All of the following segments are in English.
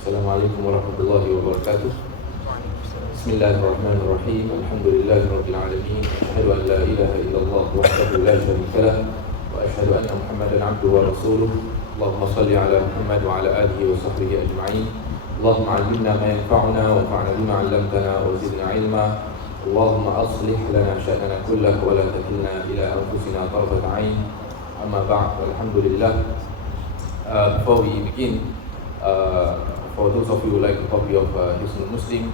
السلام عليكم ورحمة الله وبركاته. بسم الله الرحمن الرحيم. الحمد لله رب العالمين. أشهد أن لا إله إلا الله وحده لا شريك له وأشهد أن محمدا عبده ورسوله. اللهم صل على محمد وعلى آله وصحبه أجمعين. اللهم علمنا ما ينفعنا وانفعنا بما علمتنا وزدنا علما. اللهم أصلح لنا شأننا كله ولا تكلنا إلى أنفسنا طرفة عين. أما بعد والحمد لله. Before we begin, for those of you who like a copy of Hisnul-Muslim,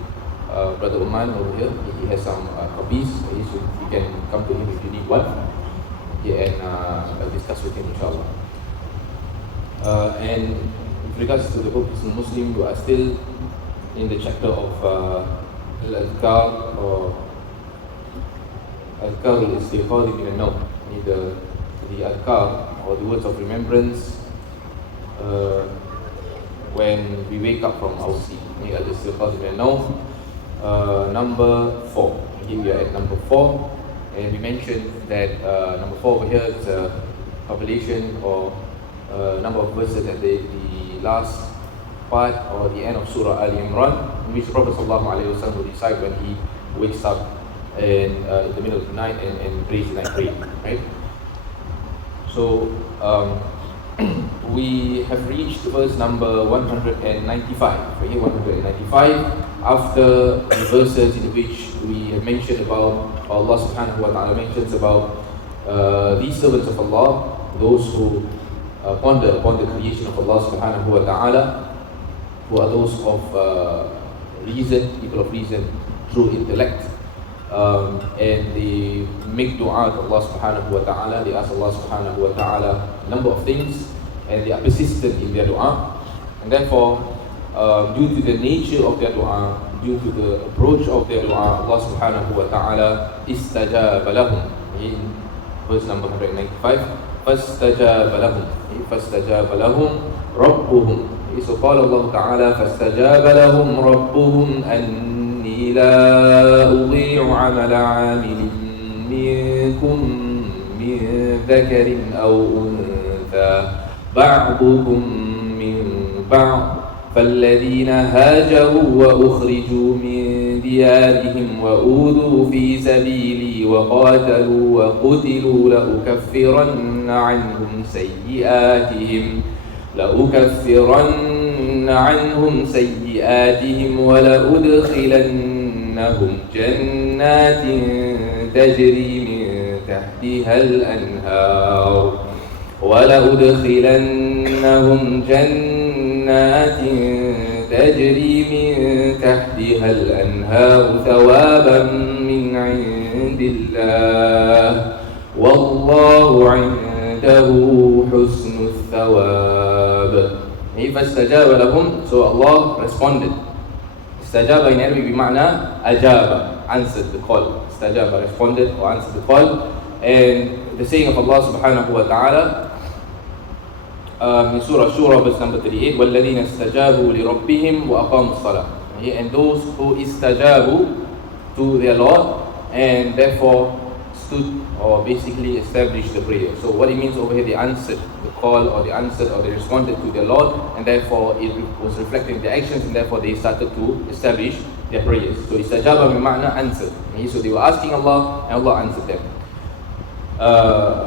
Brother Oman over here, he has some copies. You can come to him if you need one, and discuss with him, inshallah. And with regards to the book Hisnul-Muslim, we are still in the chapter of adhkar or al-Istiqamah min al-nawm, the adhkar or the words of remembrance when we wake up from our sleep. Number 4. Here we are at number 4, and we mentioned that number 4 over here is a compilation or number of verses at the last part or the end of Sūrah Imrān, in which the Prophet ﷺ will recite when he wakes up in the middle of the night and prays the night prayer, right? So we have reached verse number 195. Right here, 195. After the verses in which we have mentioned about Allah subhanahu wa ta'ala mentions about these servants of Allah, those who ponder upon the creation of Allah subhanahu wa ta'ala, who are those of reason, people of reason, true intellect, and they make dua to Allah subhanahu wa ta'ala. They ask Allah subhanahu wa ta'ala a number of things, and they are persistent in their dua. And therefore, due to the nature of their dua, due to the approach of their dua, Allah subhanahu wa ta'ala istajaba lahum. In verse number 195, fastajaba lahum rabbuhum. So qala Allah ta'ala, fastajaba lahum rabbuhum anni la udhi'u 'amala 'amilin minkum min dhakarin aw untha ba'dukum min ba'd فالذين هاجروا وأخرجوا من ديارهم وأوذوا في سبيلي وقاتلوا وقتلوا لأكفرن عنهم سيئاتهم ولأدخلنهم جنات تجري من تحتها الأنهار ثوابا من عند الله والله عنده حسن الثواب. فاستجاب لهم. So Allah responded. Istajaba in Arabic بمعنى أجاب, answered the call. Istajaba, responded or answered the call. And the saying of Allah subhanahu wa ta'ala in Surah verse number 38, وَالَّذِينَ اسْتَجَابُوا لِرَبِّهِمْ وَأَقَامُوا الصَّلَاةَ. And those who istajabu to their Lord and therefore stood or basically established the prayer. So what it means over here, they answered the call, or they answered or they responded to their Lord, and therefore it was reflecting their actions, and therefore they started to establish their prayers. So istajaba bima'na answered. So they were asking Allah and Allah answered them.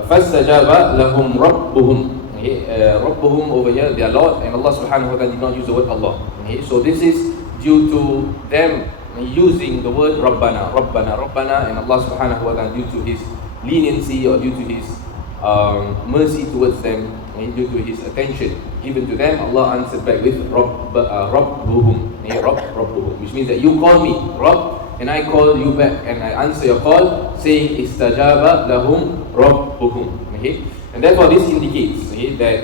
فَاسْتَجَابَ لَهُمْ رَبُّهُمْ. Rabbuhum over here, their Lord, and Allah subhanahu wa ta'ala did not use the word Allah. So this is due to them using the word Rabbana, and Allah subhanahu wa ta'ala, due to His leniency or due to His mercy towards them, due to His attention given to them, Allah answered back with Rabbuhum, which means that you call me Rabb, and I call you back, and I answer your call, saying Istajaba lahum Rabbuhum. And therefore this indicates that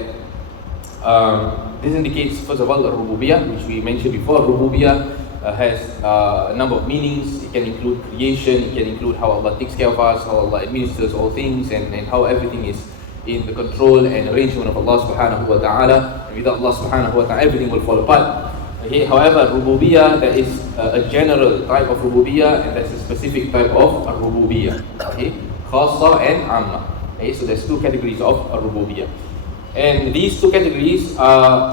first of all the Rububiyyah, which we mentioned before. Rububiyyah has a number of meanings. It can include creation, it can include how Allah takes care of us, how Allah administers all things, and how everything is in the control and arrangement of Allah subhanahu wa ta'ala. And without Allah subhanahu wa ta'ala, everything will fall apart. However, Rububiyyah, there is a general type of Rububiyyah, and there's a specific type of Rububiyyah. Khassa and Amma. So there's two categories of Rububiyyah. And these two categories are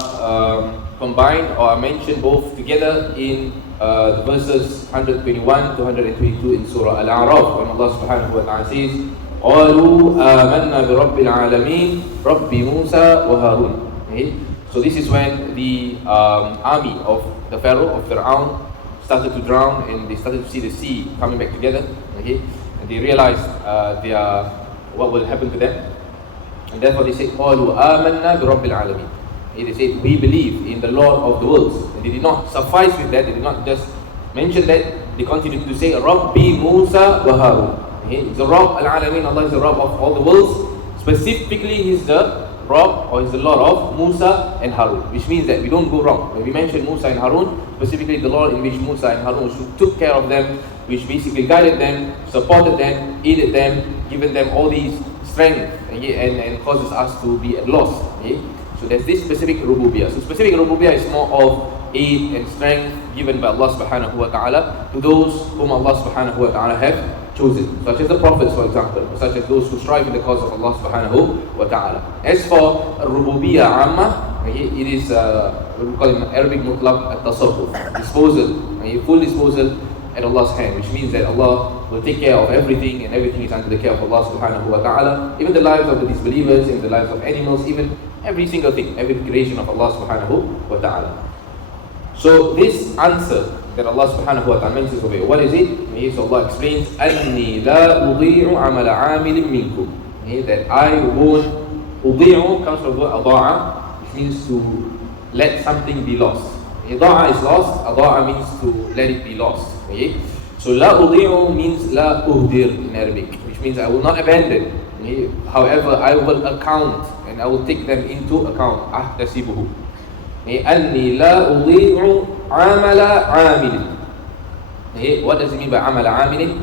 combined or are mentioned both together in the verses 121 to 122 in Surah Al-A'raf, when Allah subhanahu wa ta'ala says, قَالُوا آمَنَّا بِرَبِّ الْعَالَمِينَ رَبِّ مُوسَى وَهَارُونَ. Okay? So this is when the army of the Pharaoh, of Fir'aun, started to drown, and they started to see the sea coming back together. Okay? And they realized what will happen to them. And therefore they said, قَالُوا آمَنَّا بِرَبِّ الْعَالَمِينَ. They said, we believe in the Lord of the worlds. And they did not suffice with that, they did not just mention that, they continued to say, Rabbi Musa wa Harun. Okay? He's the Rabb al-Alamin, Allah is the Rabb of all the worlds. Specifically, He's the Rabb, or He's the Lord of Musa and Harun. Which means that we don't go wrong. When we mention Musa and Harun, specifically the Lord in which Musa and Harun took care of them, which basically guided them, supported them, aided them, given them all these strength, and causes us to be at loss. Okay? So there's this specific rububiyyah. So specific rububiyyah is more of aid and strength given by Allah subhanahu wa ta'ala to those whom Allah subhanahu wa ta'ala have chosen, such as the prophets, for example, or such as those who strive in the cause of Allah subhanahu wa ta'ala. As for rububiyyah amma, it is we call it in Arabic mutlaq at-tasarruf, disposal, full disposal at Allah's hand, which means that Allah will take care of everything, and everything is under the care of Allah subhanahu wa ta'ala, even the lives of the disbelievers, even the lives of animals, even every single thing, every creation of Allah subhanahu wa ta'ala. So this answer that Allah subhanahu wa ta'ala mentions over here, what is it? So Allah explains, أَنِّي لَا أُضِيعُ عَمَلَ عَامِلٍ مِّنْكُمْ. That I won't, udi'u comes from the word ada'a, which means to let something be lost. Ida'a is lost, ada'a means to let it be lost. Okay? So la udi'u means la uhdir in Arabic, which means I will not abandon. Okay? However, I will account, and I will take them into account. Ahtasibuhu. Anni la udi'u amala amilin. What does it mean by amala amilin?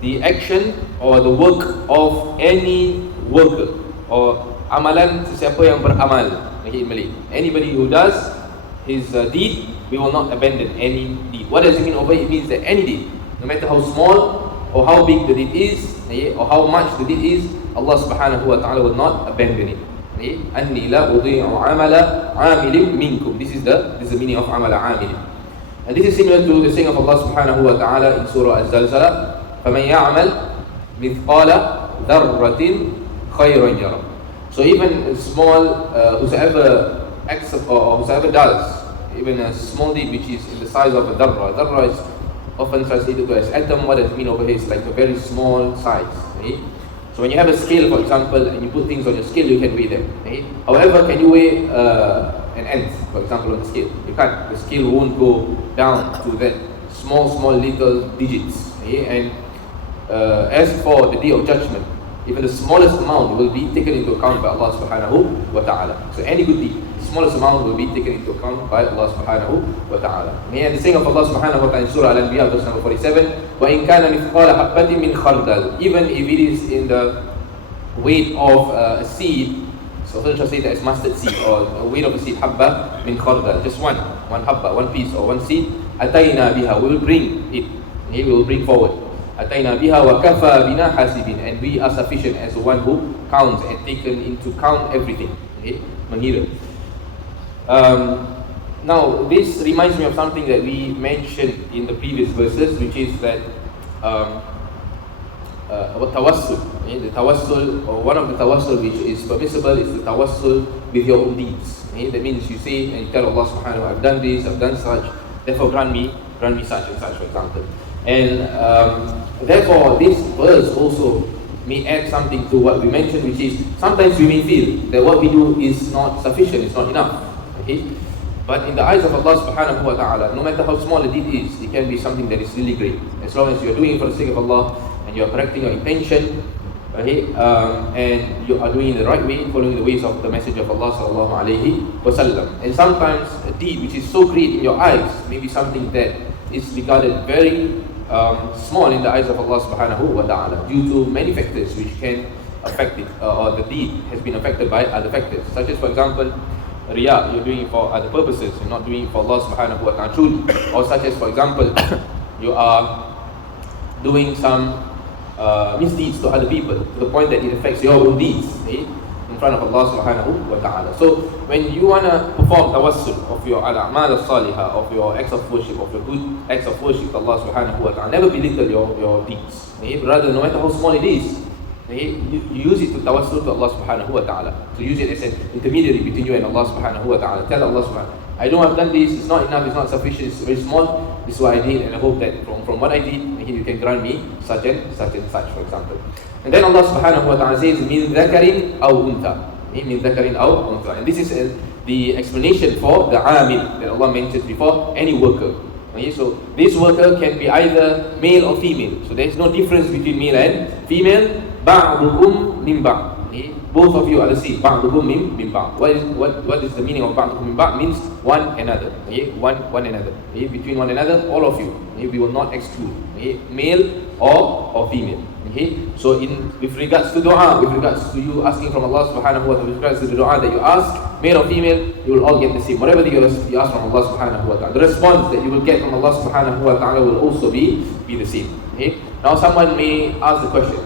The action or the work of any worker, or amalan, siapa yang beramal. Okay, in Malay, anybody who does his deed, we will not abandon any deed. What does it mean over here? It means that any deed, no matter how small or how big the deed is, or how much the deed is, Allah subhanahu wa ta'ala will not abandon it. Anni la udi'u amala amilin minkum. This is the meaning of amala amilin. And this is similar to the saying of Allah subhanahu wa ta'ala in Surah Al-Zalzalah, فَمَنْ يَعْمَلْ مِثْقَالَ ذَرَّةٍ خَيْرًا يَرَى. So even small, whosoever acts or whosoever does even a small deed which is in the size of a dharra. Dharra is often translated as atom. What does it mean over here? It's like a very small size. Okay? So when you have a scale, for example, and you put things on your scale, you can weigh them. Okay? However, can you weigh an ant, for example, on the scale? You can't. The scale won't go down to that small little digits. Okay? And as for the day of judgment, even the smallest amount will be taken into account by Allah subhanahu wa ta'ala. So any good deed, the smallest amount will be taken into account by Allah subhanahu wa ta'ala. And the saying of Allah subhanahu wa ta'ala in Surah Al-Anbiya, verse number 47, وَإِن كَانَ مِثْقَالَ حَبَّةٍ مِّنْ خَرْدَلٍ. Even if it is in the weight of a seed, so often translated as mustard seed, or a weight of a seed, habba min khardal, just one habba, one piece or one seed, atayna biha, we will bring it, we will bring forward. Atayna biha wa kafa bina hasibin, and we are sufficient as the one who counts and taken into count everything. Okay, mengira. Now this reminds me of something that we mentioned in the previous verses, which is that about tawassul. The tawassul, or one of the tawassul which is permissible, is the tawassul with your own deeds. That means you say and you tell Allah subhanahu wa ta'ala, I've done this, I've done such, therefore grant me such and such, for example. And therefore this verse also may add something to what we mentioned, which is sometimes we may feel that what we do is not sufficient, it's not enough. Okay? But in the eyes of Allah subhanahu wa ta'ala, no matter how small a deed is, it can be something that is really great. As long as you are doing it for the sake of Allah, and you are correcting your intention, okay, and you are doing it the right way, following the ways of the Messenger of Allah sallallahu alaihi wasallam. And sometimes a deed which is so great in your eyes may be something that is regarded very small in the eyes of Allah subhanahu wa ta'ala, due to many factors which can affect it, or the deed has been affected by other factors, such as, for example, Riyah, you're doing it for other purposes, you're not doing it for Allah subhanahu wa ta'ala truly. Or such as, for example, you are doing some misdeeds to other people, to the point that it affects your own deeds. Okay? in front of Allah subhanahu wa ta'ala. So when you want to perform tawassul of your al-a'mal al-salihah, of your acts of worship, of your good acts of worship to Allah subhanahu wa ta'ala, never belittle your deeds. Rather, no matter how small it is, you use it to tawassul to Allah subhanahu wa ta'ala. So use it as an intermediary between you and Allah subhanahu wa ta'ala. Tell Allah subhanahu wa ta'ala, I know I've done this, it's not enough, it's not sufficient, it's very small, this is what I did, and I hope that from what I did, you can grant me such and such, for example. And then Allah subhanahu wa ta'ala says, min dhakarin aw untha. Min dhakarin aw untha. And this is the explanation for the amil that Allah mentioned before, any worker. Okay, so this worker can be either male or female. So there is no difference between male and female. Ba'dukum min ba'. Both of you are the same. Ba'dukum min ba'. What is the meaning of ba'dukum min ba'? Means one another. One another. Between one another, all of you. We will not exclude. Male or female. So with regards to dua, with regards to you asking from Allah subhanahu wa ta'ala, with regards to the dua that you ask, male or female, you will all get the same. Whatever you ask from Allah subhanahu wa ta'ala, the response that you will get from Allah subhanahu wa ta'ala will also be the same. Now someone may ask the question,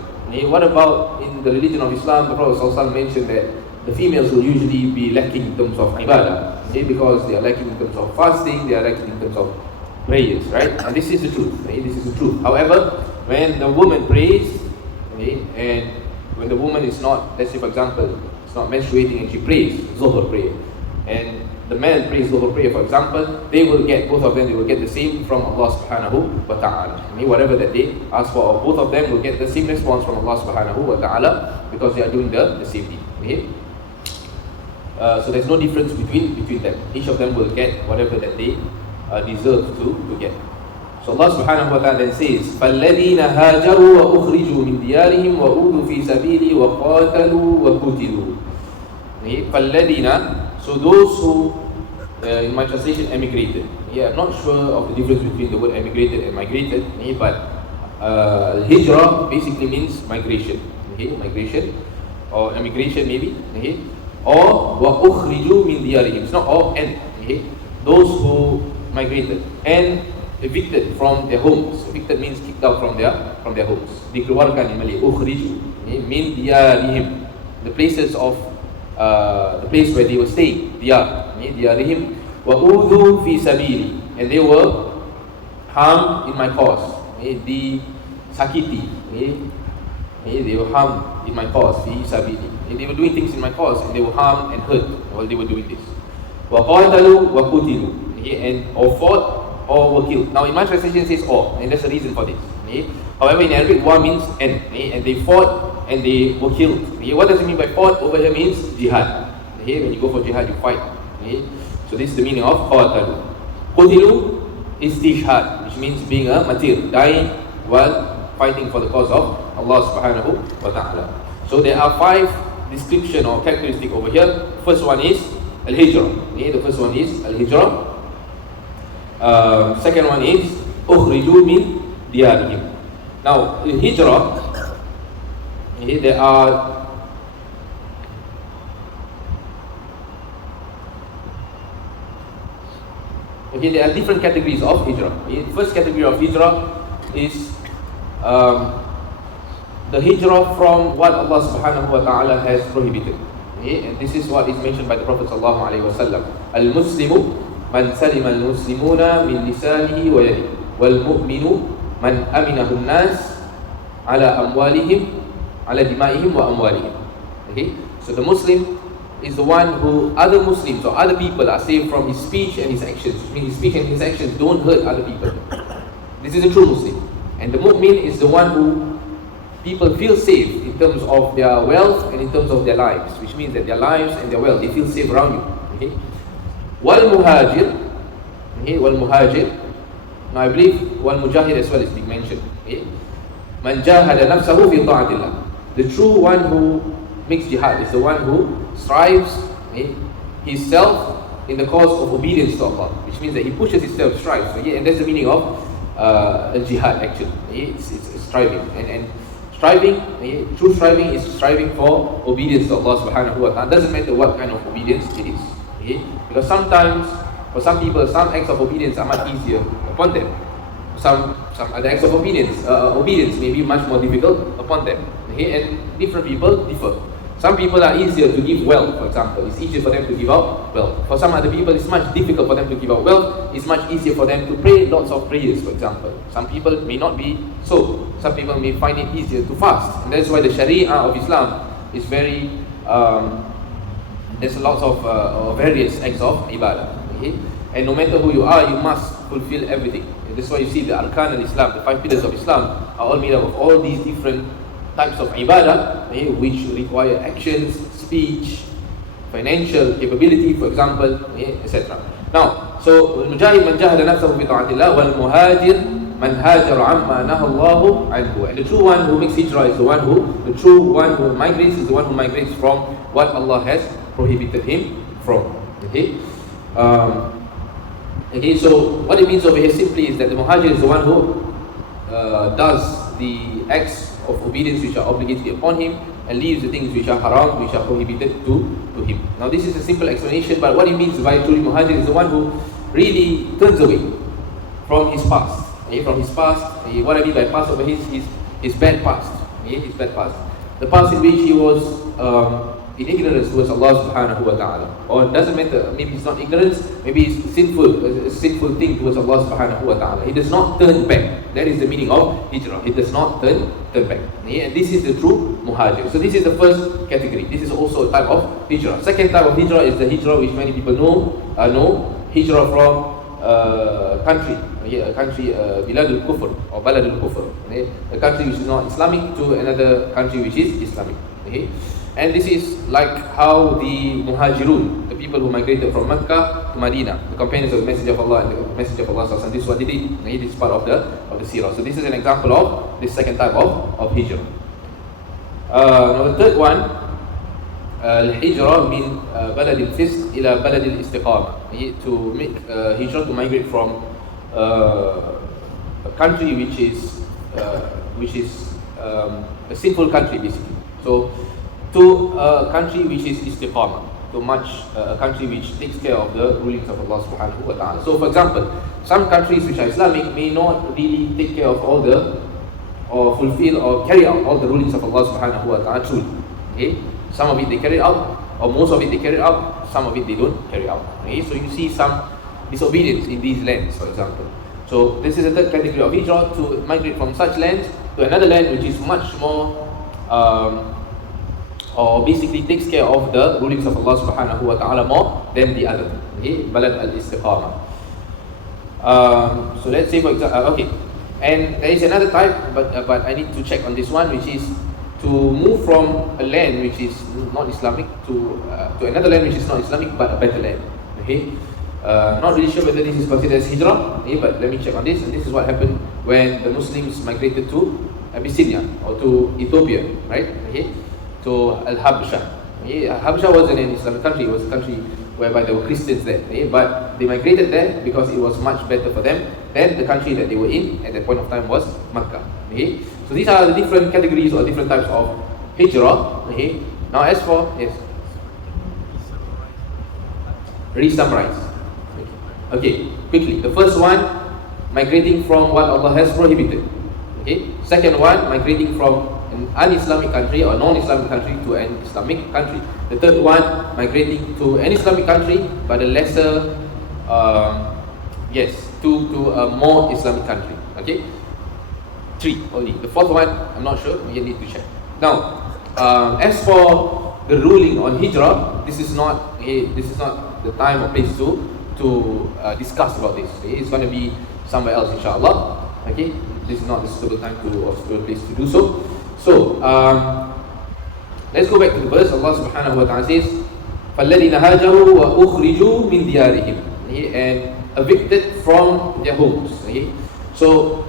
what about in the religion of Islam? The Prophet ﷺ mentioned that the females will usually be lacking in terms of ibadah, because they are lacking in terms of fasting, they are lacking in terms of prayers, right? And this is the truth. This is the truth. However, when the woman prays, and when the woman is not, let's say for example, it's not menstruating and she prays Zuhr prayer, and the man prays Zuhr prayer, for example, they will get, both of them, they will get the same from Allah subhanahu wa ta'ala. Whatever that they ask for, both of them will get the same response from Allah subhanahu wa ta'ala, because they are doing the same thing. So there's no difference between them. Each of them will get whatever that they deserve to get. So Allah subhanahu wa ta'ala then says, فَالَّذِينَ هَاجَرُوا وَأُخْرِجُوا مِنْ دِيَارِهِمْ وَأُوذُوا فِي سَبِيلِي وَقَاتَلُوا وَقُتِلُوا. فَالَّذِينَ, so those who, in my translation, emigrated. I'm not sure of the difference between the word emigrated and migrated, but hijrah basically means migration. Migration, or emigration maybe. Or وَأُخْرِجُوا مِنْ دِيَارِهِمْ. It's not all and. Those who migrated and evicted from their homes. Evicted means kicked out from their homes. Dikeluarkan in Malay. Ukhriju min diyarihim. The places of the place where they were staying. Diyarihim. Wa udhu fi sabili. And they were harmed in my cause. Di sakiti. They were harmed in my cause. Fi sabili. They were doing things in my cause, and they were harmed and hurt while they were doing this. Wa qatalu wa qutilu. And or fought or were killed. Now in my translation it says or, and there's a reason for this. However, in Arabic, wa means and they fought and they were killed. What does it mean by fought? Over here means jihad. When you go for jihad, you fight. So this is the meaning of qatalu. Qutilu is istishhad, which means being a martyr, dying while fighting for the cause of Allah subhanahu wa ta'ala. So there are 5 description or characteristic over here. First one is al-hijrah. The first one is al-hijrah. Second one is ukhriju min diyarihim. Now in hijrah, there are different categories of hijrah. The first category of hijrah is the hijrah from what Allah subhanahu wa ta'ala has prohibited. And this is what is mentioned by the Prophet sallallahu alaihi wasallam. Al-Muslimu man salima al-muslimuna min lisanihi wa yadihi, wal mu'minu man aminahu an-nas ala amwalihim, ala dima'ihim wa amwalihim. So the Muslim is the one who other Muslims or other people are saved from his speech and his actions. Which means his speech and his actions don't hurt other people. This is a true Muslim. And the mu'min is the one who people feel safe in terms of their wealth and in terms of their lives, which means that their lives and their wealth, they feel safe around you. Wal muhajir, wal muhajir. Now I believe wal mujahid as well is being mentioned. Man jahada nafsahu fi ta'atillah. The true one who makes jihad is the one who strives himself in the cause of obedience to Allah, which means that he pushes himself, strives. And that's the meaning of jihad actually. It's striving. And striving, true striving is striving for obedience to Allah subhanahu wa ta'ala. Doesn't matter what kind of obedience it is. Because sometimes, for some people, some acts of obedience are much easier upon them. Some other acts of obedience may be much more difficult upon them. And different people differ. Some people are easier to give wealth, for example. It's easier for them to give out wealth. For some other people, it's much difficult for them to give out wealth. It's much easier for them to pray lots of prayers, for example. Some people may not be so. Some people may find it easier to fast. And that's why the Sharia of Islam is very, there's lots of various acts of ibadah. Okay? And no matter who you are, you must fulfill everything. And that's why you see the arkan al-Islam, the 5 pillars of Islam, are all made up of all these different types of ibadah, which require actions, speech, financial capability, for example, etc. Now, so al-mujahid man jahada nafsahu bi ta'atillah, wal muhajir man hajara amma nahallahu anhu. And the true one who makes hijrah is the one who migrates is the one who migrates from what Allah has prohibited him from. Okay. Okay, so what it means over here simply is that the muhajir is the one who does the acts of obedience which are obligatory upon him and leaves the things which are haram, which are prohibited to him. Now this is a simple explanation, but what it means by truly muhajir is the one who really turns away from his past. From his past, what I mean by past over his bad past. His bad past. The past in which he was in ignorance towards Allah subhanahu wa ta'ala. Or it doesn't matter, maybe it's not ignorance, maybe it's a sinful thing towards Allah subhanahu wa ta'ala. He does not turn back. That is the meaning of hijrah. He does not turn back. And this is the true muhajir. So this is the first category. This is also a type of hijrah. Second type of hijrah is the hijrah which many people know hijrah from country, a country, biladul kufr or baladul kufr, a country which is not Islamic to another country which is Islamic. And this is like how the muhajirun, the people who migrated from Mecca to Medina, the companions of the Messenger of Allah and the Messenger of Allah, this is what they did. This is part of the Sīrah. So this is an example of this second type of hijrah. Now the third one, al-hijrah min balad al-fisq ila balad al-istiqamah. To make hijrah, to migrate from a country which is a sinful country basically. So to a country which is istiqamah, a country which takes care of the rulings of Allah subhanahu wa ta'ala. So for example, some countries which are Islamic may not really take care of all or fulfill or carry out all the rulings of Allah subhanahu wa ta'ala truly. Some of it they carry out, or most of it they carry out, some of it they don't carry out. So you see some disobedience in these lands, for example. So this is a third category of hijrah, to migrate from such lands to another land which is much more or basically takes care of the rulings of Allah subhanahu wa ta'ala more than the other. Balad al-istiqamah. So let's say for example, and there is another type, but I need to check on this one, which is to move from a land which is not Islamic to another land which is not Islamic but a better land. Not really sure whether this is considered as hijrah, but let me check on this. And this is what happened when the Muslims migrated to Abyssinia or to Ethiopia, right? To Al-Habsha. Habsha wasn't an Islamic country, it was a country whereby there were Christians there. But they migrated there because it was much better for them than the country that they were in at that point of time was Makkah. So these are the different categories or different types of hijrah. Now as for, yes, re-summarize. Okay, quickly. The first one, migrating from what Allah has prohibited. Second one, migrating from an un-Islamic country or non-Islamic country to an Islamic country. The third one, migrating to an Islamic country but a lesser, to a more Islamic country. 3 only. The fourth one, I'm not sure. We need to check. Now, as for the ruling on hijrah, this is not the time or place to discuss about this. It's going to be somewhere else, inshallah. This is not the suitable time or suitable place to do so. So, let's go back to the verse. Allah subhanahu wa ta'ala says, فَالَّذِينَ هَاجَرُوا وَأُخْرِجُوا مِنْ دِيَارِهِمْ, and evicted from their homes. So,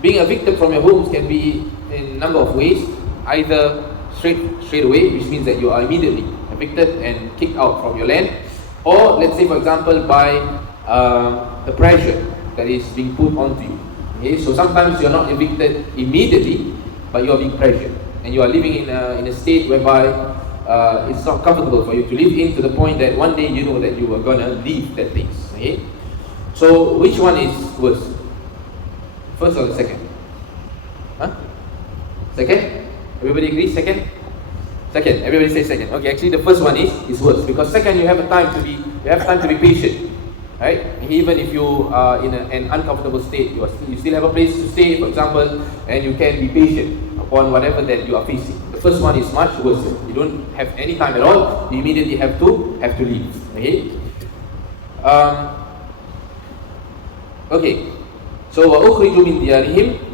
being evicted from your homes can be in a number of ways. Either straight away, which means that you are immediately evicted and kicked out from your land, or let's say for example by the pressure that is being put onto you. So sometimes you are not evicted immediately, but you are being pressured, and you are living in a state whereby it's not comfortable for you to live in, to the point that one day you know that you are gonna leave that place. So which one is worse? First or the second? Second? Everybody agrees? Second? Second, everybody say second. Okay, actually the first one is worse, because second you have time to be patient, right? Even if you are in an uncomfortable state, you still have a place to stay, for example, and you can be patient upon whatever that you are facing. The first one is much worse. You don't have any time at all. You immediately have to leave. Okay. Okay. So وَأُخْرِجُ مِنْ دِيَارِهِمْ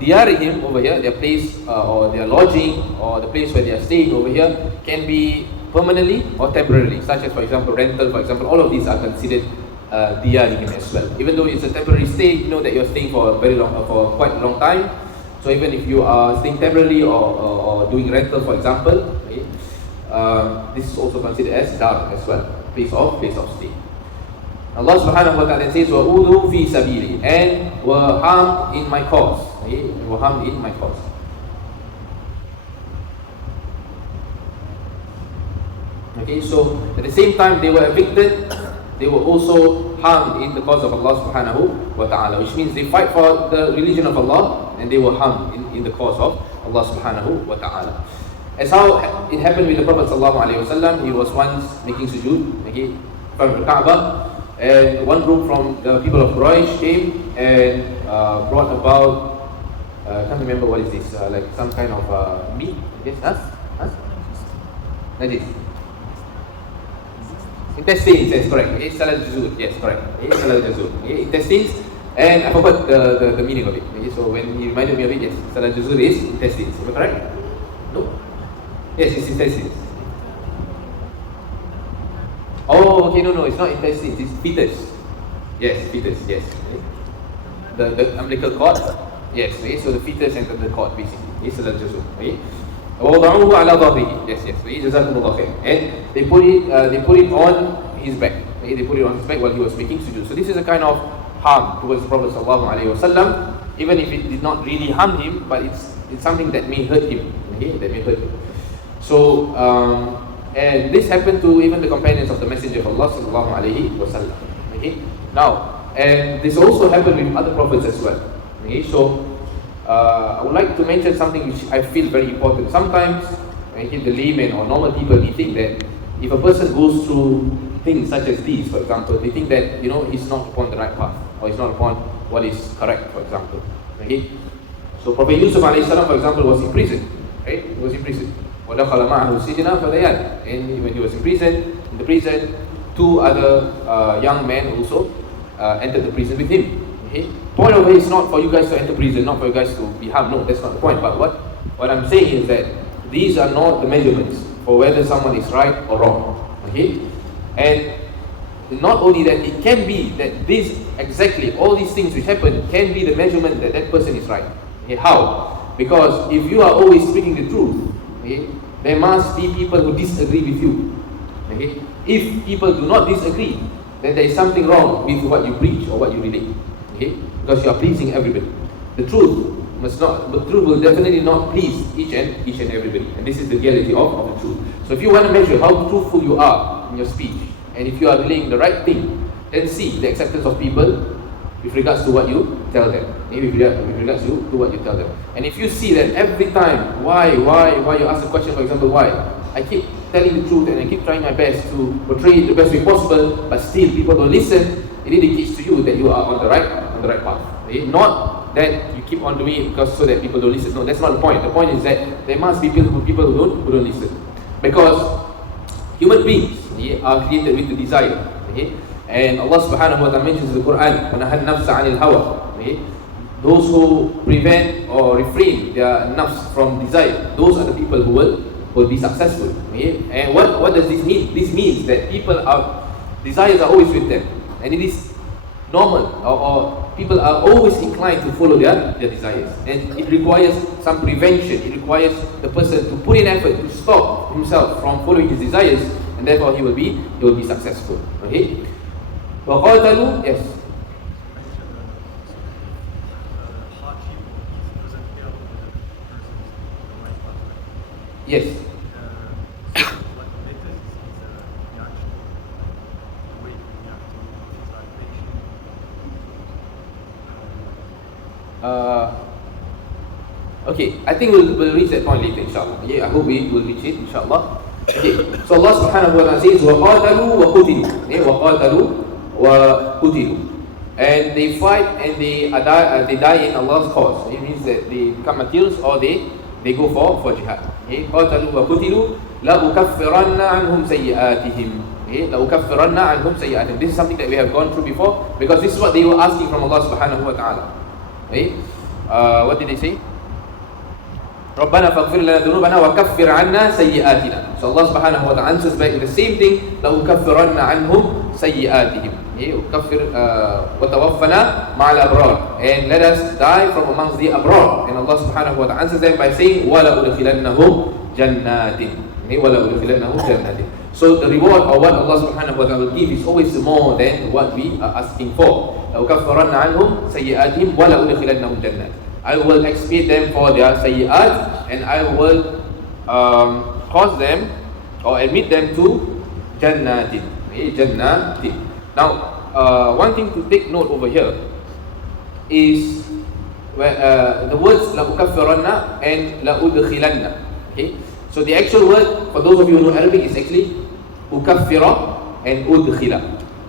diyarihim over here, their place or their lodging or the place where they are staying over here can be permanently or temporarily, such as for example rental, for example. All of these are considered diyarihim as well. Even though it's a temporary stay, you know that you're staying for quite a long time. So even if you are staying temporarily or doing rental, for example, okay, this is also considered as dar as well, place of stay. Allah subhanahu wa ta'ala says, وَأُوذُوا فِي سَبِيلِي, and were harmed in my cause. Okay? Were harmed in my cause. Okay, so at the same time they were evicted, they were also harmed in the cause of Allah subhanahu wa ta'ala, which means they fight for the religion of Allah and they were harmed in the cause of Allah subhanahu wa ta'ala. As how it happened with the Prophet sallallahu alaihi wasallam, he was once making sujood, okay, from the Kaaba. And one group from the people of Quraysh came and brought about, I can't remember what is this, like some kind of meat, I guess, Najis. Intestines, yes, correct. Okay, salad juzur, yes, correct. Okay, salad juzur. Okay, intestines, and I forgot the meaning of it. Okay, so when he reminded me of it, yes, salad juzur is intestines. Am I correct? No? Yes, it's intestines. Oh, okay, no, it's not intestines, it's fetus. Yes, fetus, yes. Okay. The umbilical cord, yes, okay, so the fetus and the cord basically. Yes, salad juzur. Okay. وَوَضَعُوهُ عَلَى ظَهْرِهِ. Yes, okay, jazakumullah khair. And they put it on his back. Okay, they put it on his back while he was making sujood. So this is a kind of harm towards the Prophet sallallahu alaihi wasallam, even if it did not really harm him, but it's something that may hurt him. Okay, that may hurt him. So and this happened to even the companions of the Messenger of Allah sallallahu alaihi wasallam. Okay, now, and this also happened with other prophets as well. Okay, so I would like to mention something which I feel very important. Sometimes, the laymen or normal people, they think that if a person goes through things such as these, for example, they think that he's not upon the right path or he's not upon what is correct, for example. Okay, so Prophet Yusuf alayhi salam, for example, was in prison. Right, he was in prison. وَدَخَلَ مَعَهُ السِّجْنَ فَلَيَالٍ. And when he was in the prison, two other young men also entered the prison with him. Okay? Point over is not for you guys to enter prison, not for you guys to be harmed. No, that's not the point. But what I'm saying is that these are not the measurements for whether someone is right or wrong. Okay? And not only that, it can be that all these things which happen can be the measurement that that person is right. Okay? How? Because if you are always speaking the truth, okay, there must be people who disagree with you. Okay? If people do not disagree, then there is something wrong with what you preach or what you relate. Okay? Because you are pleasing everybody. The truth will definitely not please each and everybody. And this is the reality of the truth. So if you want to measure how truthful you are in your speech, and if you are relaying the right thing, then see the acceptance of people with regards to what you tell them. Maybe with regards to what you tell them. And if you see that every time, why you ask a question, for example, why? I keep telling the truth and I keep trying my best to portray it the best way possible, but still people don't listen, it indicates to you that you are on the right path. Okay? Not that you keep on doing it because so that people don't listen. No, that's not the point. The point is that there must be people who don't listen. Because human beings are created with the desire. Okay? And Allah subhanahu wa ta'ala mentions in the Quran, وَنَهَا النَّفْسَ عَنِ الْهَوَى. Okay? Those who prevent or refrain their nafs from desire, those are the people who will be successful. Okay? And what does this mean? This means that desires are always with them. And it is normal, or people are always inclined to follow their desires. And it requires some prevention. It requires the person to put in effort to stop himself from following his desires, and therefore he will be successful. Okay? وَقَاتَلُوا, yes. Yes. Okay, I think we'll reach that point later, inshallah. Okay, I hope we will reach it, inshallah. Okay, so Allah subhanahu wa ta'ala says, وَقَاتَلُوا وَقُتِلُوا. Okay, وَقَاتَلُوا وَقُتِلُوا. And they fight and they die in Allah's cause. It means that they become martyrs or they go for jihad. Okay, قَاتَلُوا وَقُتِلُوا لَأُكَفِّرَنَّ عَنْهُمْ سَيِّئَاتِهِمْ. Okay, لَأُكَفِّرَنَّ عَنْهُمْ سَيِّئَاتِهِمْ. This is something that we have gone through before, because this is what they were asking from Allah subhanahu wa ta'ala. Okay, what did they say? رَبَّنَا فَاغْفِرْ لَنَا ذُنُوبَنَا وَكَفِّرْ عَنَّا سَيِّئَاتِنَا. So Allah subhanahu wa ta'ala answers back with the same thing, لَأُكَفِّرَنَّ عَنْهُمْ سَيِّئَاتِهِمْ. وَتَوَفَّنَا مَعَ الْأَبْرَارِ. And let us die from amongst the abrar. And Allah subhanahu wa ta'ala answers them by saying, وَلَأُدْخِلَنَّهُمْ جَنَّاتٍ. وَلَأُدْخِلَنَّهُمْ جَنَّاتٍ. So the reward or what Allah subhanahu wa ta'ala will give is always more than what we are asking for. لَأُكَفِّرَنَّ عَنْهُمْ سَيِّئَاتِهِمْ وَلَأُدْخِلَنَّهُمْ جَنَّاتٍ. I will expiate them for their sayyat, and I will cause them or admit them to jannatin. Jannatin. Now, one thing to take note over here is where the words la ukaffiranna and la udkhilanna. Okay, so the actual word for those of you who know Arabic is actually ukaffira and udkhila.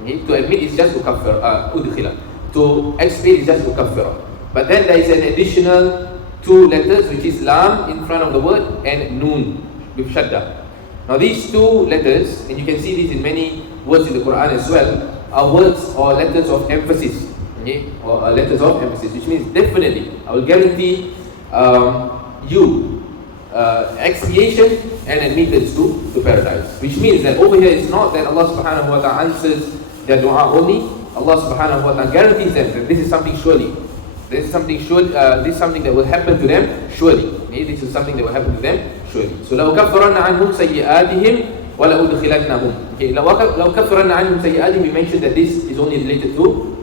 Okay, to admit is just udkhila. To expiate is just ukaffira. But then there is an additional two letters, which is lam in front of the word and noon with shadda. Now these two letters, and you can see this in many words in the Quran as well, are words or letters of emphasis. Okay, or letters of emphasis, which means definitely, I will guarantee you expiation and admittance to paradise. Which means that over here it's not that Allah subhanahu wa ta'ala answers their dua only. Allah subhanahu wa ta'ala guarantees them that this is something surely. This is something that will happen to them surely. Okay, this is something that will happen to them surely. So لَأُكَفِّرَنَّ عَنْهُمْ سَيِّئَاتِهِمْ وَلَأُدْخِلَنَّهُمْ. Okay, لَأُكَفِّرَنَّ عَنْهُمْ سَيِّئَاتِهِمْ, we mentioned that this is only related to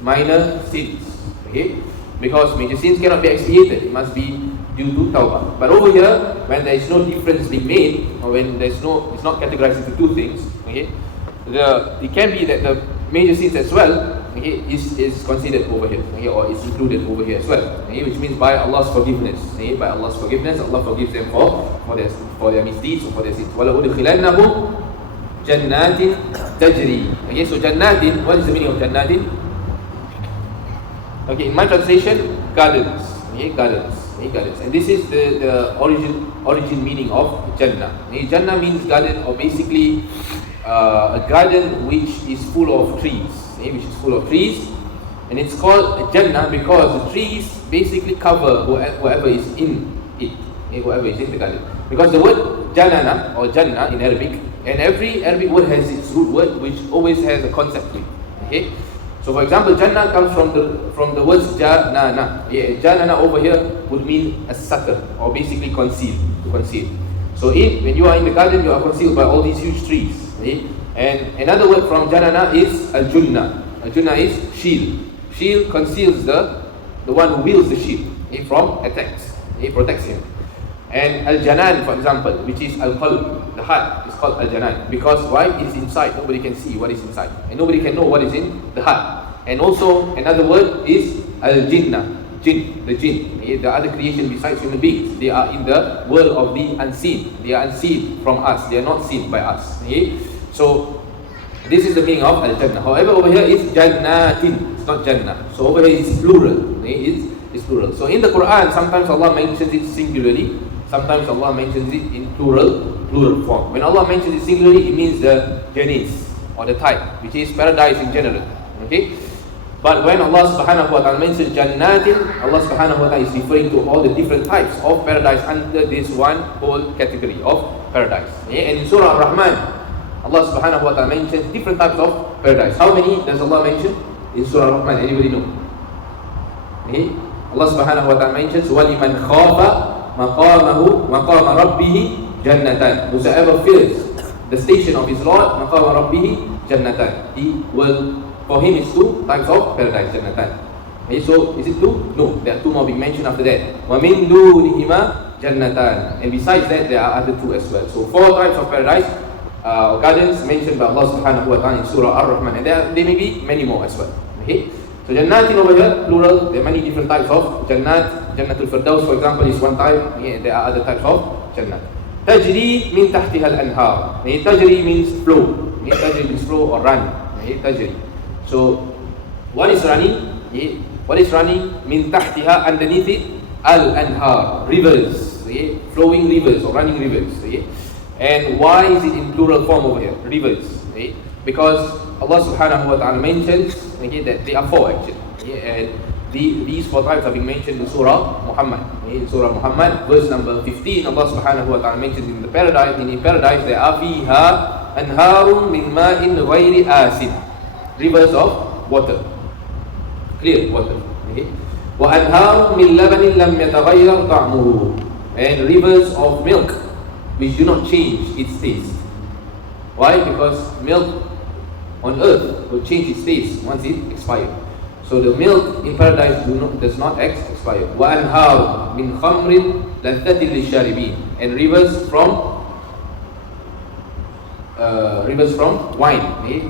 minor sins. Okay, because major sins cannot be expiated; it must be due to tawbah. But over here, when there is no difference being made, or when it's not categorized into two things. Okay, it can be that the major sins as well, okay, is considered over here, okay, or is included over here as well, okay, which means by Allah's forgiveness. Okay, by Allah's forgiveness, Allah forgives them for their misdeeds or for their sins. وَلَأُدْخِلَنَّهُمْ جَنَّاتٍ تَجْرِي. Okay, so jannatin, what is the meaning of jannatin? Okay, in my translation, gardens. Okay, gardens. Okay, gardens. And this is the origin meaning of Jannah. Okay, Jannah means garden, or basically a garden which is full of trees. Okay, which is full of trees, and it's called Jannah because the trees basically cover whoever is in it. Okay, whoever is in the garden. Because the word Jannana or Jannah in Arabic, and every Arabic word has its root word which always has a concept to it. Okay. So for example, Jannah comes from the words Janana. Yeah, Janana over here would mean a sucker, or basically conceal, to conceal. So when you are in the garden, you are concealed by all these huge trees. Okay? And another word from Janana is Al-Junna. Al-Junna is shield. Shield conceals the one who wields the shield, okay, from attacks. It protects him. And Al-Janan, for example, which is Al-Qalb, the heart, is called Al-Janan. Because why? It is inside. Nobody can see what is inside. And nobody can know what is in the heart. And also, another word is Al-Jinnah. Jinn, the jinn. Okay? The other creation besides human beings. They are in the world of the unseen. They are unseen from us. They are not seen by us. Okay? So, this is the meaning of Al-Jannah. However, over here is Jannatin. It's not Jannah. So, over here it's plural. Okay? It's plural. So, in the Quran, sometimes Allah mentions it singularly. Sometimes Allah mentions it in plural form. When Allah mentions it singularly, it means the jannahs, or the type, which is paradise in general. Okay? But when Allah subhanahu wa ta'ala mentions jannatin, Allah subhanahu wa ta'ala is referring to all the different types of paradise under this one whole category of paradise. Okay? And in Surah Ar-Rahman, Allah subhanahu wa ta'ala mentions different types of paradise. How many does Allah mention in Surah Ar-Rahman? Anybody know? Okay? Allah subhanahu wa ta'ala mentions وَلِمَنْ خَافَ مَقَامَ رَبِّهِ جَنَّتَانِ. Whosoever fears the station of his Lord, مَقَامَ رَبِّهِ جَنَّتَانِ, for him is two types of paradise, Jannatan. Okay, so is it two? No, there are two more being mentioned after that. وَمِن دُونِهِمَا جَنَّتَانِ. And besides that, there are other two as well. So 4 types of paradise, gardens mentioned by Allah subhanahu wa ta'ala in Surah Ar-Rahman. And there may be many more as well. Okay? So Jannatin over here, plural, there are many different types of Jannat. Jannatul Firdaus, for example, is one type. There are other types of Jannah. Tajri min tahtiha al-anhar. Tajri means flow. Tajri means flow or run. Tajri. So, what is running? What is running? Min tahtiha, underneath it, al-anhar, rivers. Flowing rivers or running rivers. And why is it in plural form over here? Rivers. Because Allah subhanahu wa ta'ala mentions that there are four actually. And these four types have been mentioned in Surah Muhammad. In Surah Muhammad, verse number 15, Allah subhanahu wa ta'ala mentions in paradise there are fiha anharum min ma'in ghayri asid, rivers of water, clear water. Wa anharum min labanin lam yataghayyar ta'muhu, and rivers of milk which do not change its taste. Why? Because milk on earth will change its taste once it expires. So the milk in paradise does not expire. وَأَنْهَارٌ مِنْ خَمْرٍ لَذَّةٍ لِلشَّارِبِينَ, and rivers from wine,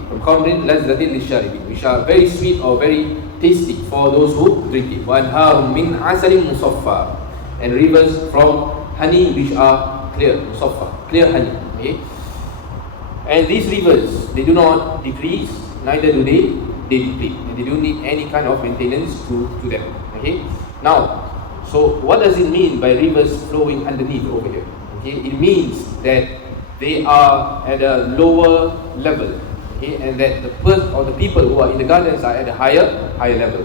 from خَمْرٍ لَذَّةٍ لِلشَّارِبِينَ, which are very sweet or very tasty for those who drink it. وَأَنْهَارٌ مِنْ عَسَلٍ مُصَفَّى, and rivers from honey which are clear, musaffa, clear honey. And these rivers, they do not decrease, neither do they deplete, and they don't need any kind of maintenance to them. Now, so what does it mean by rivers flowing underneath over here? It means that they are at a lower level, and that the people who are in the gardens are at a higher level.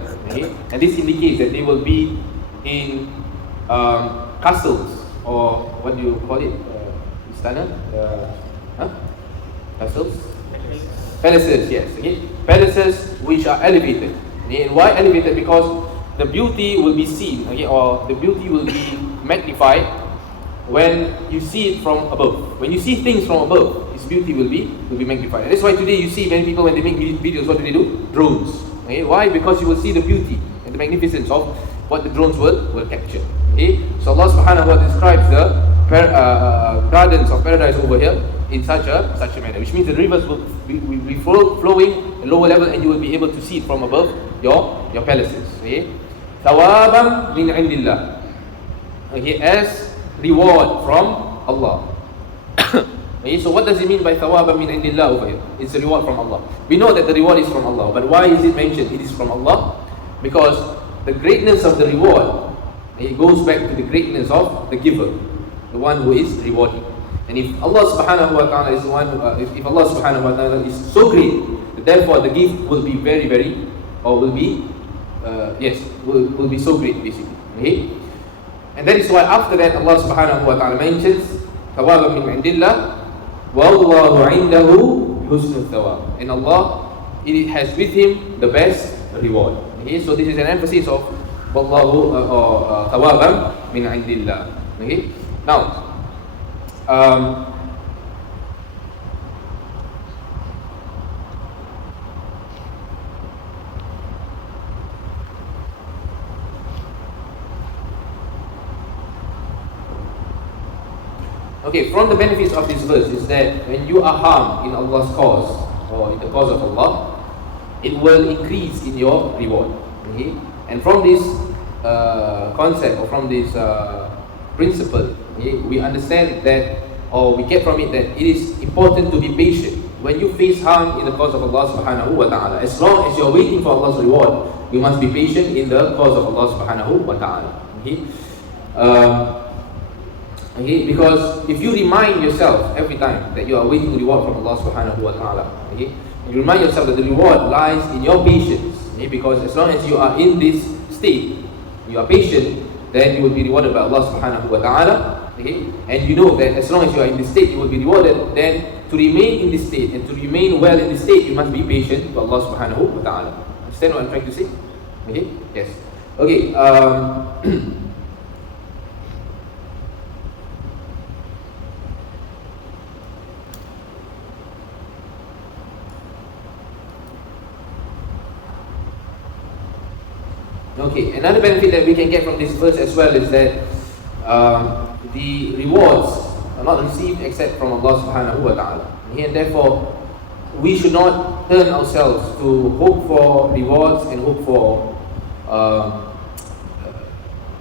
And this indicates that they will be in castles, or what do you call it? Istana? Castles? Palaces, yes. Palaces which are elevated. And why elevated? Because the beauty will be seen, or the beauty will be magnified when you see it from above. When you see things from above, its beauty will be magnified. And that's why today you see many people, when they make videos, what do? Drones. Why? Because you will see the beauty and the magnificence of what the drones will capture. So Allah subhanahu wa ta'ala describes the gardens of paradise over here in such a manner, which means the rivers will be flowing at lower level, and you will be able to see it from above your palaces. Thawabam min indillah, as reward from Allah. So what does it mean by thawabam min indillah over here? It's a reward from Allah. We know that the reward is from Allah, but why is it mentioned it is from Allah? Because the greatness of the reward, it goes back to the greatness of the giver, the one who is rewarding. And if Allah subhanahu wa ta'ala is the one who, if Allah subhanahu wa ta'ala is so great, therefore the gift will be very, very, or will be so great basically. And that is why after that Allah subhanahu wa ta'ala mentions thawaban min indillah, wallahu indahu husnul thawab, and Allah, it has with him the best reward. So this is an emphasis of wallahu thawaban min indillah. Now, from the benefits of this verse is that when you are harmed in Allah's cause, or in the cause of Allah, it will increase in your reward. And from this concept, or from this principle, we understand that, or we get from it that it is important to be patient when you face harm in the cause of Allah subhanahu wa ta'ala. As long as you are waiting for Allah's reward, you must be patient in the cause of Allah subhanahu wa ta'ala. Because if you remind yourself every time that you are waiting reward from Allah subhanahu wa ta'ala, you remind yourself that the reward lies in your patience, because as long as you are in this state, you are patient, then you will be rewarded by Allah subhanahu wa ta'ala. And you know that as long as you are in this state, you will be rewarded. Then to remain in this state and to remain well in this state, you must be patient to Allah subhanahu wa ta'ala. Understand what I'm trying to say? Yes. Another benefit that we can get from this verse as well is that the rewards are not received except from Allah subhanahu wa ta'ala. And therefore, we should not turn ourselves to hope for rewards and hope for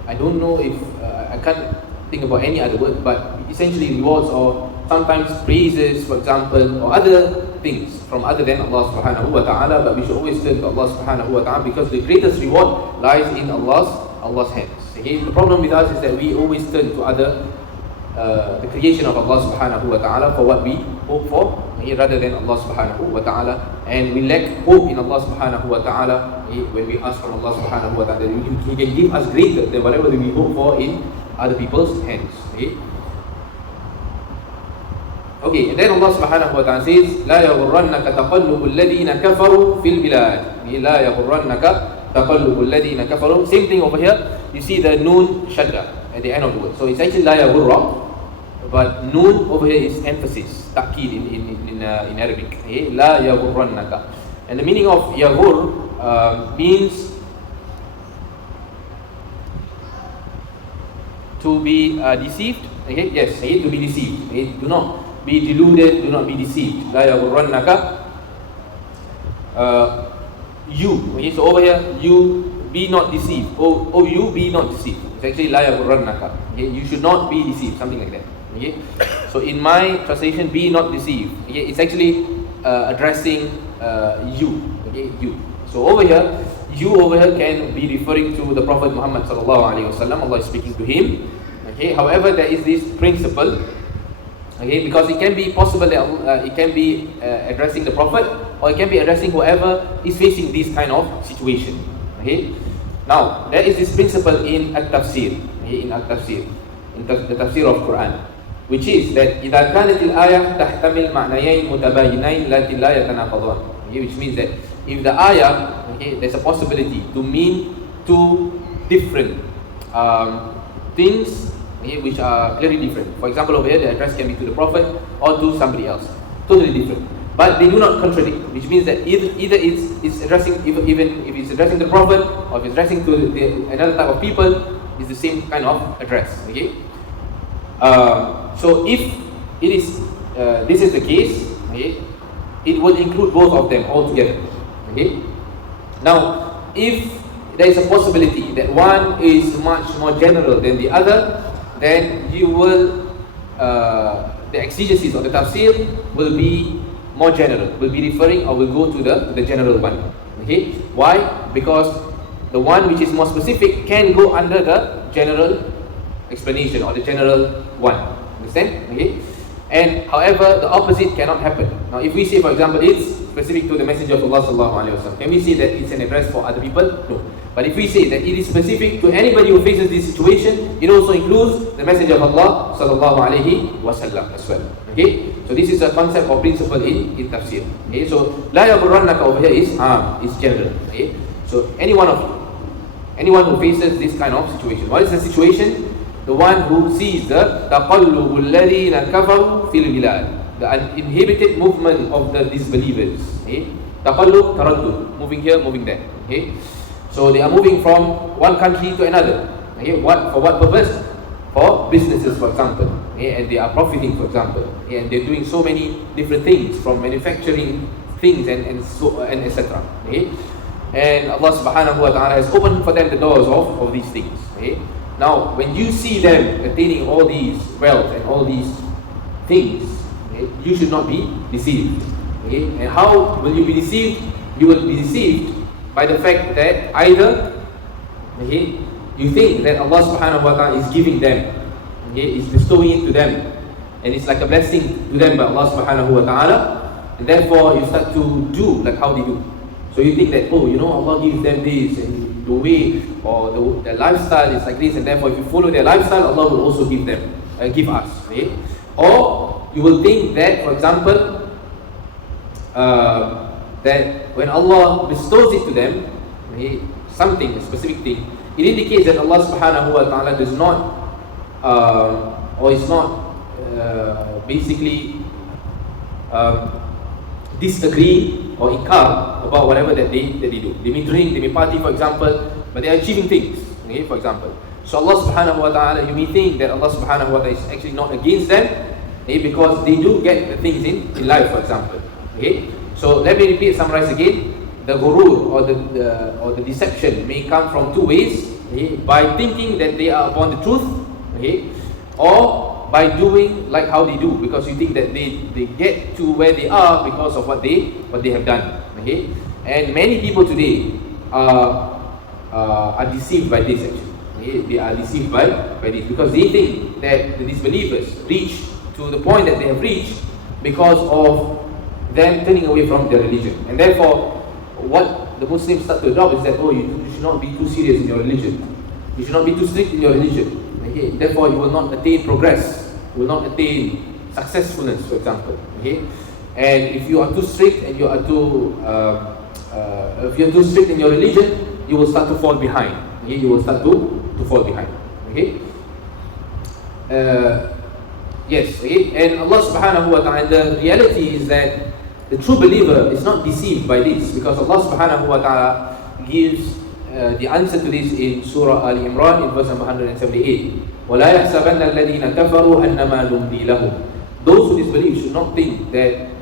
I don't know if I can't think about any other word, but essentially rewards or sometimes praises, for example, or other things from other than Allah subhanahu wa ta'ala, but we should always turn to Allah subhanahu wa ta'ala, because the greatest reward lies in Allah's hands. Okay? The problem with us is that we always turn to other the creation of Allah subhanahu wa ta'ala for what we hope for, okay, rather than Allah subhanahu wa ta'ala, and we lack hope in Allah subhanahu wa ta'ala, okay, when we ask from Allah subhanahu wa ta'ala. He can give us greater than whatever we hope for in other people's hands. Okay, and then Allah subhanahu wa ta'ala says, لا يغرنك تقلب الذين كفروا في البلاد. لا يغرنك تقلب الذين كفروا. Same thing over here. You see the noon shadda at the end of the word. So it's actually لا يغر, but noon over here is emphasis, ta'kid in Arabic. لا يغرنك. And the meaning of yaghur means to be deceived. Okay? Yes, to be deceived. Okay? Do not be deluded, do not be deceived. La yaghurrannaka you. Okay, so over here, you be not deceived. Oh, you be not deceived. It's actually la yaghurrannaka. Okay, you should not be deceived, something like that. Okay, so in my translation, be not deceived. Okay, it's actually addressing you. Okay, you. So over here, you over here can be referring to the Prophet Muhammad sallallahu alaihi wasallam. Allah is speaking to him. Okay, however, there is this principle. Okay, because it can be possible that it can be addressing the Prophet, or it can be addressing whoever is facing this kind of situation. Okay, now there is this principle in Tafsir, in the Tafsir of Quran, which is that إذا كانت الآية تحتمل معنيين متباينين التي لا يتناقضان. Okay, which means that if the ayah, okay, there's a possibility to mean two different things, okay, which are clearly different. For example, over here the address can be to the Prophet or to somebody else, totally different, but they do not contradict, which means that either it's addressing, even if it's addressing the Prophet or if it's addressing to another type of people, it's the same kind of address. Okay, so if it is this is the case, okay, it will include both of them altogether. Okay, now if there is a possibility that one is much more general than the other, then you will the exegesis or the tafsir will be more general, will be referring or will go to the general one. Okay, why? Because the one which is more specific can go under the general explanation or the general one. Understand? Okay, and however the opposite cannot happen. Now if we say, for example, it's specific to the Messenger of Allah sallallahu alaihi wasallam, can we say that it's an address for other people? No. But if we say that it is specific to anybody who faces this situation, it also includes the Messenger of Allah sallallahu alaihi wasallam as well. Okay, so this is a concept or principle in tafsir. Okay, so la yaghurrannaka over here is general. Okay, so anyone who faces this kind of situation. What is the situation? The one who sees the taqallubul ladina kafaru fil bilad, the uninhibited movement of the disbelievers. Okay, taqallub, taraddud, moving here, moving there. Okay, so they are moving from one country to another. Okay, for what purpose? For businesses, for example. Okay, and they are profiting, for example. Okay, and they're doing so many different things, from manufacturing things and etc. Okay, and Allah subhanahu wa ta'ala has opened for them the doors of these things. Okay, now when you see them attaining all these wealth and all these things, okay, you should not be deceived. Okay, and how will you be deceived? You will be deceived by the fact that either, okay, you think that Allah subhanahu wa ta'ala is giving them, okay, is bestowing it to them, and it's like a blessing to them by Allah subhanahu wa ta'ala, and therefore you start to do like how they do. So you think that, oh, Allah gives them this, and the way or the lifestyle is like this, and therefore if you follow their lifestyle, Allah will also give them, give us. Okay? Or you will think that, for example, that when Allah bestows it to them, okay, something, a specific thing, it indicates that Allah subhanahu wa ta'ala does not or is not basically disagree or inkar about whatever that they do. They may drink, they may party, for example, but they are achieving things. Okay, for example. So Allah subhanahu wa ta'ala, you may think that Allah subhanahu wa ta'ala is actually not against them, okay, because they do get the things in life, for example. Okay, so let me summarize again. The ghurur or the deception may come from two ways. okay, by thinking that they are upon the truth, okay, or by doing like how they do, because you think that they get to where they are because of what they have done, okay. And many people today are deceived by this actually. Okay? They are deceived by this because they think that the disbelievers reach to the point that they have reached because of them turning away from their religion. And therefore, what the Muslims start to adopt is that, oh, you should not be too serious in your religion. You should not be too strict in your religion. Okay? Therefore, you will not attain progress. You will not attain successfulness, for example. Okay? And if you are too strict and you are too, if you are too strict in your religion, you will start to fall behind. Okay? You will start to fall behind. Okay? Yes. Okay? And Allah subhanahu wa ta'ala, the reality is that the true believer is not deceived by this, because Allah subhanahu wa ta'ala gives the answer to this in Surah Al-Imrān in verse number 178. وَلَا يَحْسَبَنَّ الَّذِينَ كَفَرُوا أَنَّمَا نُمْلِي لَهُمْ. Those who disbelieve should not think that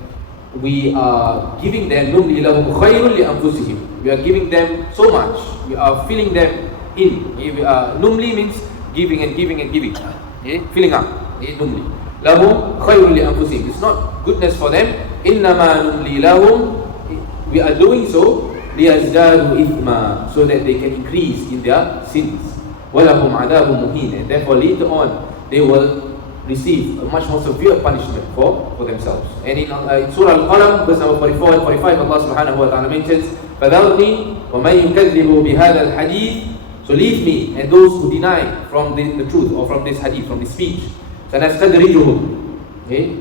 we are giving them نُمْلِي لَهُمْ خَيْرٌ لِأَنفُسِهِمْ. We are giving them so much. We are filling them in. We are, numli means giving and giving and giving. Okay? Filling up. Okay? Numli. لَهُمْ خَيْرٌ لِأَنفُسِهِمْ. It's not goodness for them. إِنَّمَا نُمْلِي لَهُمْ. We are doing so لِيَزْدَادُوا إِثْمًا, so that they can increase in their sins. وَلَهُمْ عَذَابٌ مُهِينٌ. And therefore later on they will receive a much more severe punishment for themselves. And in Surah Al-Qalam, verse number 44 and 45, Allah subhanahu wa ta'ala mentions, فَذَرْنِي وَمَنْ يُكَذِّبُ بِهَذَا الْحَدِيثِ. So leave me and those who deny from the truth, or from this hadith, from this speech. سَنَسْتَدْرِجُهُمْ. Okay?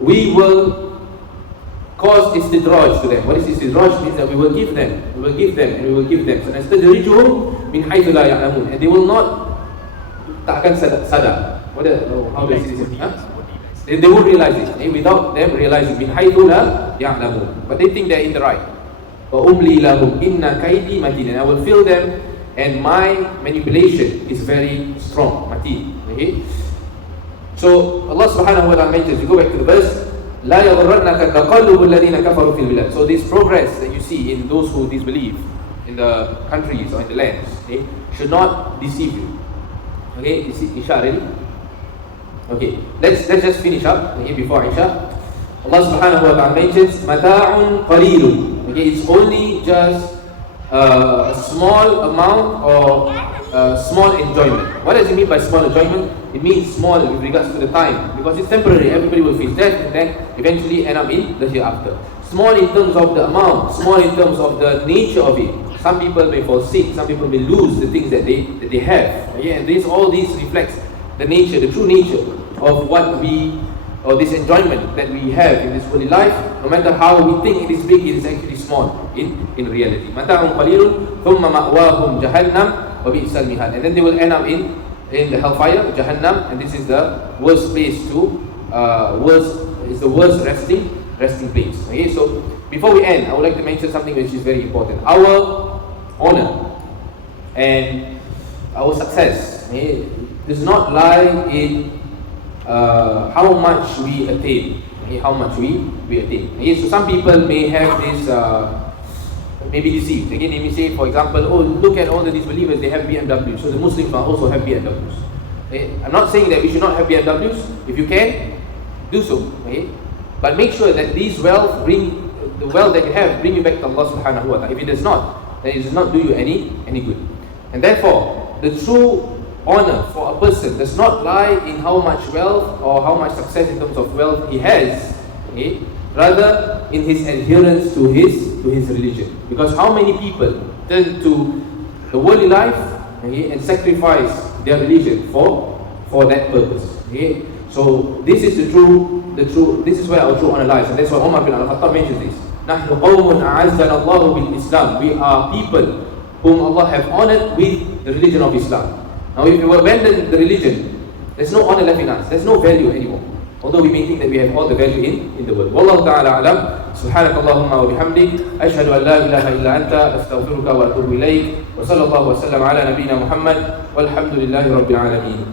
We will cause istidraj to them. What is istidraj? Means that we will give them, and we will give them. سَنَسْتَدْرِجُهُمْ مِنْ حَيْثُ لَا يَعْلَمُونَ. And they will not, takkan sadar. How does it say? They won't realize it, without them realizing. مِنْ حَيْثُ لَا يَعْلَمُونَ. But they think they're in the right. وَأُمْلِي لَهُمْ إِنَّ كَيْدِي مَتِينٌ. And I will fill them, and my manipulation is very strong. Mateen. Okay? So Allah subhanahu wa ta'ala mentions, we go back to the verse, لَا يَغْرَنَّكَ تَقَلُّبُ الَّذِينَ كَفَرُوا فِي الْبِلَادِ. So this progress that you see in those who disbelieve in the countries or in the lands, okay, should not deceive you. Okay, is it Isha already? Okay, let's just finish up okay, before Isha. Allah subhanahu wa ta'ala mentions مَتَاعٌ قَلِيلٌ. Okay, it's only just a small amount or small enjoyment. What does it mean by small enjoyment? It means small with regards to the time, because it's temporary. Everybody will face death and then eventually end up in the hereafter. Small in terms of the amount, small in terms of the nature of it. Some people may fall sick, some people may lose the things that they have. Okay? And all these reflects the nature, the true nature of what we, or this enjoyment that we have in this holy life. No matter how we think it is big, it is actually small in reality. مَتَاعٌ قَلِيلٌ ثُمَّ مَأْوَاهُمْ جَهَنَّمْ وَبِئْسَ الْمِهَادُ. And then they will end up in the hellfire, Jahannam, and this is the worst place to, the worst resting place. Okay, so before we end, I would like to mention something which is very important. Our honor and our success does not lie in how much we attain. Okay, how much we attain. Okay, so some people may have this, may be deceived. Again, they may say, for example, oh, look at all the disbelievers, they have BMW, so the Muslims must also have BMWs. Okay? I'm not saying that we should not have BMWs. If you can, do so. Okay? But make sure that these wealth the wealth that you have, bring you back to Allah subhanahu wa ta'ala. If it does not, then it does not do you any good. And therefore, the true honor for a person does not lie in how much wealth or how much success in terms of wealth he has, okay? Rather in his adherence to his religion. Because how many people turn to the worldly life, okay, and sacrifice their religion for that purpose. Okay? So this is this is where our true honor lies, and that's why Umar bin Al-Khattab mentions this. نحن قوم أعزنا الله بالإسلام. We are people whom Allah have honored with the religion of Islam. Now if you abandon the religion, there's no honor left in us, there's no value anymore. Although we may think that we have all the value in the world. Wallahu ta'ala alam. Subhanaka Allahumma wa bihamdik. Ashhadu an la ilaha illa anta. Astaghfiruka wa atubu ilayk. Wa sallallahu wa sallam ala nabiyyina Muhammad. Walhamdulillahi rabbil alamin.